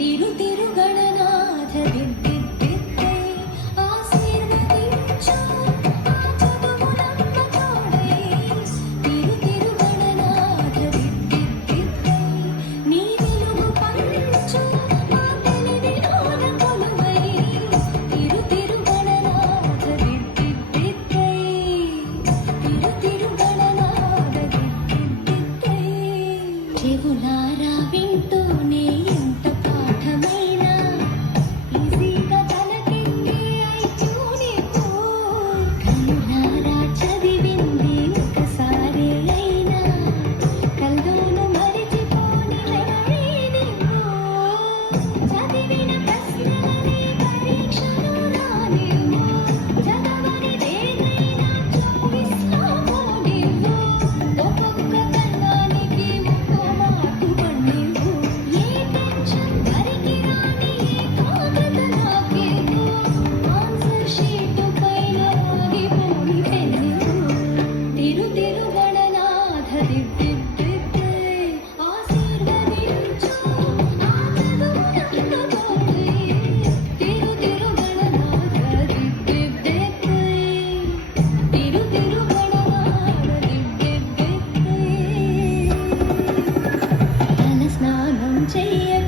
తిరు తిరుగణనాథ దిద్దిద్దిద్దై ఆశీర్వదించు ఆ చదువులమ్మ తోడై తిరు తిరుగణనాథ దిద్దిద్దిద్దై నీ వెలుగు పంచు మా తెలివిలోన కొలువై తిరు తిరుగణనాథ దిద్దిద్దిద్దై తిరు తిరుగణనాథ దిద్దిద్దిద్దై చెవులారా వింటూనే ఎంత పాఠమైనా ఈజీగా తలకెక్కే ఐక్యూని కనులారా చదివింది ఒకసారి అయినా కల్లోను మరిచిపోని మెమరీ చదివిన ప్రశ్నలనే పరీక్షను రానివ్వు చదవనిదేదైనా చూపిస్తా పోనివ్వు ఒక్కొక్క కన్నానికి ఒక్కో మార్కు పండివ్వు ఏ టెన్షన్ వరికి రాని ఏకాగ్రత నాకివ్వు ఆన్సర్ షీట్ పైన ఆగిపోని పెన్నివ్వు తిరు తిరుగణనాథ దిద్దిద్దిద్దై ఆశీర్వదించు ఆ చదువులమ్మ తోడై తిరు తిరుగణనాథ దిద్దిద్దిద్దై తిరు తిరుగణనాథ దిద్దిద్దిద్దై తల స్నానం చెయ్య